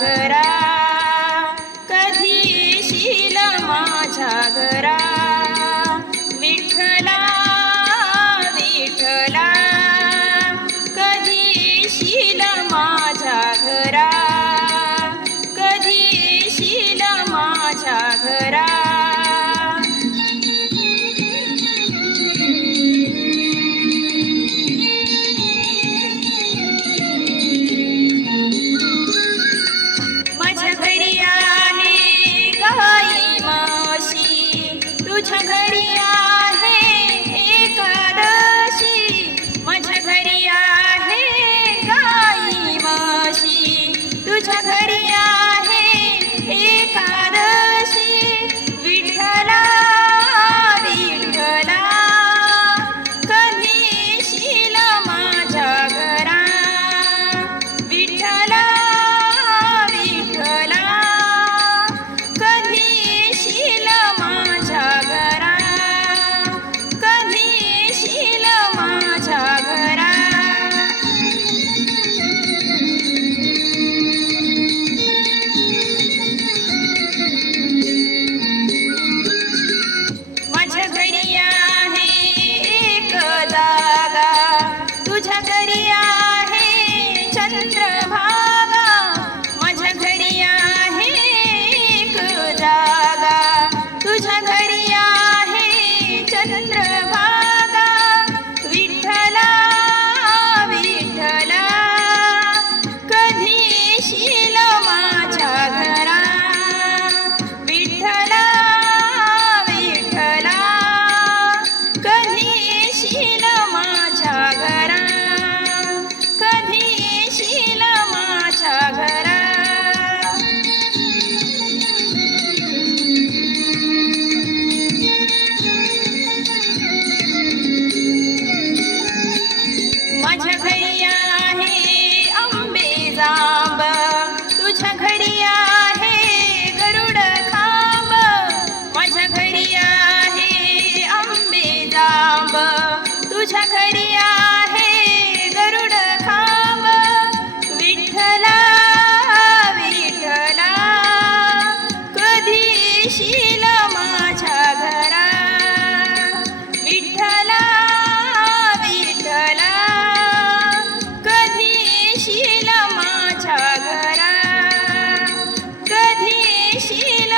घरा. कधी येशील माझ्या घरा? विठ्ठला विठ्ठला. कधी येशील माझ्या घरा? कधी येशील माझ्या घरा? Let's तुझ्या घरी आहे गरुड खांब. विठ्ठला विठ्ठला कधी शिल माझ्या घरा? विठ्ठला विठ्ठला कधी शिल माझ्या घरा? कधी शिल